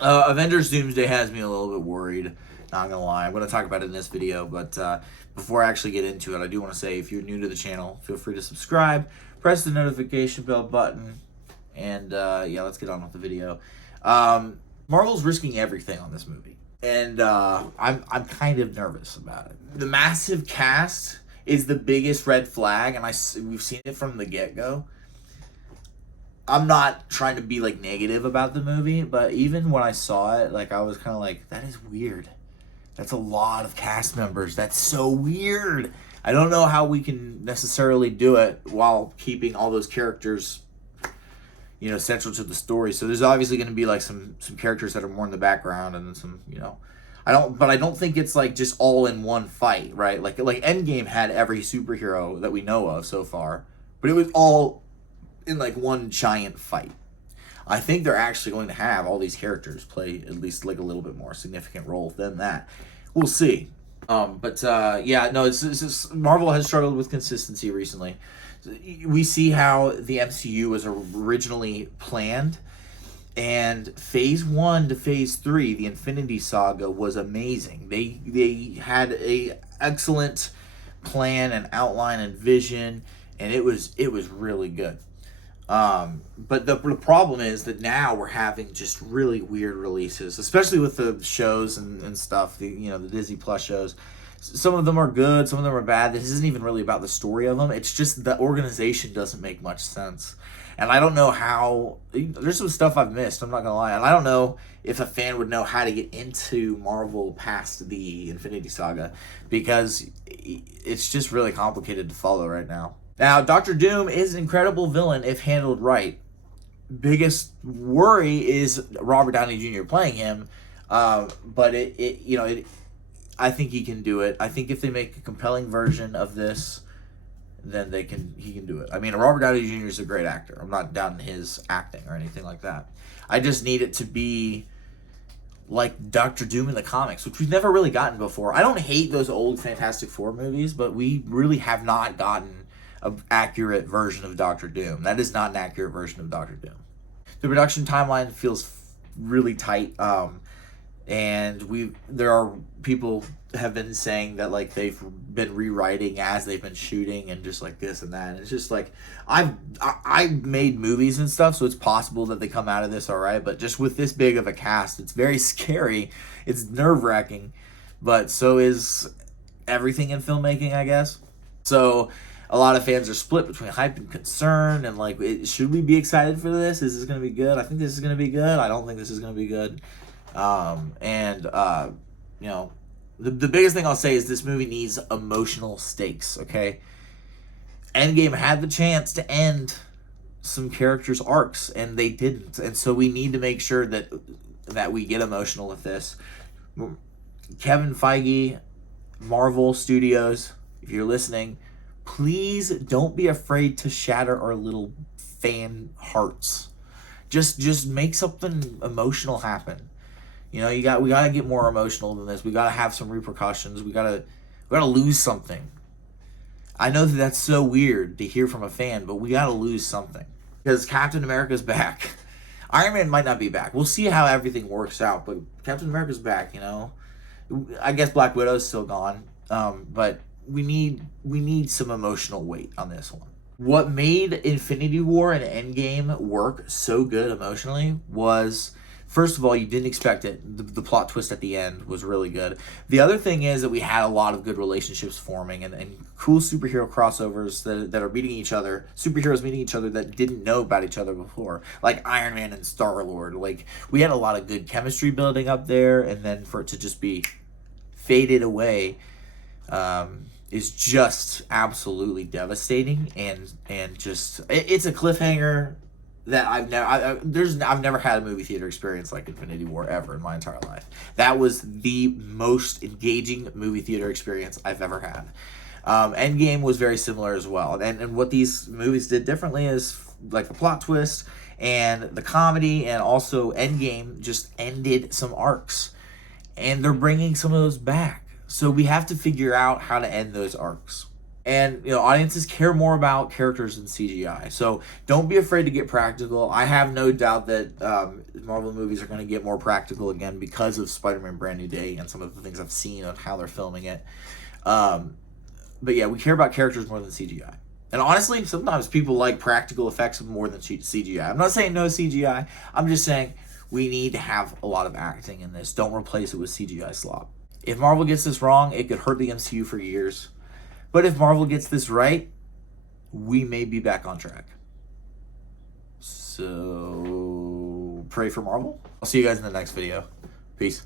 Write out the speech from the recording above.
Avengers Doomsday has me a little bit worried. Not gonna lie, I'm gonna talk about it in this video, but before I actually get into it, I do want to say if you're new to the channel, feel free to subscribe, press the notification bell button, and yeah, let's get on with the video. Marvel's risking everything on this movie, and I'm kind of nervous about it. The massive cast is the biggest red flag, and we've seen it from the get-go. I'm not trying to be like negative about the movie, but even when I saw it, like I was kind of like, that is weird. That's a lot of cast members. That's so weird. I don't know how we can necessarily do it while keeping all those characters, central to the story. So there's obviously going to be like some characters that are more in the background, and then some, I don't think it's like just all in one fight, right? Like Endgame had every superhero that we know of so far, but it was all in like one giant fight. I think they're actually going to have all these characters play at least like a little bit more significant role than that. We'll see. Yeah, no, it's just, Marvel has struggled with consistency recently. We see how the MCU was originally planned, and phase 1 to phase 3, the Infinity Saga, was amazing. They had a excellent plan and outline and vision, and it was really good. But the problem is that now we're having just really weird releases, especially with the shows and stuff, the Disney Plus shows. Some of them are good, some of them are bad. This isn't even really about the story of them. It's just the organization doesn't make much sense. And I don't know how, there's some stuff I've missed, I'm not gonna lie. And I don't know if a fan would know how to get into Marvel past the Infinity Saga, because it's just really complicated to follow right now. Now, Doctor Doom is an incredible villain if handled right. Biggest worry is Robert Downey Jr. playing him, but I think he can do it. I think if they make a compelling version of this, then he can do it. I mean, Robert Downey Jr. is a great actor. I'm not down in his acting or anything like that. I just need it to be like Doctor Doom in the comics, which we've never really gotten before. I don't hate those old Fantastic Four movies, but we really have not gotten an accurate version of Doctor Doom. That is not an accurate version of Doctor Doom. The production timeline feels really tight, and there are people have been saying that like they've been rewriting as they've been shooting, and just like this and that. And it's just like I made movies and stuff, so it's possible that they come out of this all right. But just with this big of a cast, it's very scary. It's nerve-wracking, but so is everything in filmmaking, I guess. So a lot of fans are split between hype and concern, and like, should we be excited for this? Is this going to be good? I think this is going to be good. I don't think this is going to be good. The biggest thing I'll say is this movie needs emotional stakes, okay? Endgame had the chance to end some characters' arcs, and they didn't. And so we need to make sure that we get emotional with this. Kevin Feige, Marvel Studios, if you're listening, please don't be afraid to shatter our little fan hearts. Just make something emotional happen. We gotta get more emotional than this. We gotta have some repercussions. We gotta lose something. I know that that's so weird to hear from a fan, but we gotta lose something, because Captain America's back. Iron Man might not be back. We'll see how everything works out, but Captain America's back. I guess Black Widow's still gone, but we need some emotional weight on this one. What made Infinity War and Endgame work so good emotionally was, first of all, you didn't expect it. The plot twist at the end was really good. The other thing is that we had a lot of good relationships forming, and cool superhero crossovers that are meeting each other, superheroes meeting each other that didn't know about each other before, like Iron Man and Star-Lord. Like, we had a lot of good chemistry building up there, and then for it to just be faded away is just absolutely devastating, and just it's a cliffhanger that I've never had a movie theater experience like Infinity War ever in my entire life. That was the most engaging movie theater experience I've ever had. Endgame was very similar as well, and what these movies did differently is like the plot twist and the comedy, and also Endgame just ended some arcs, and they're bringing some of those back. So we have to figure out how to end those arcs. And, you know, audiences care more about characters than CGI. So don't be afraid to get practical. I have no doubt that Marvel movies are going to get more practical again because of Spider-Man Brand New Day and some of the things I've seen on how they're filming it. But yeah, we care about characters more than CGI. And honestly, sometimes people like practical effects more than CGI. I'm not saying no CGI. I'm just saying we need to have a lot of acting in this. Don't replace it with CGI slop. If Marvel gets this wrong, it could hurt the MCU for years. But if Marvel gets this right, we may be back on track. So pray for Marvel. I'll see you guys in the next video. Peace.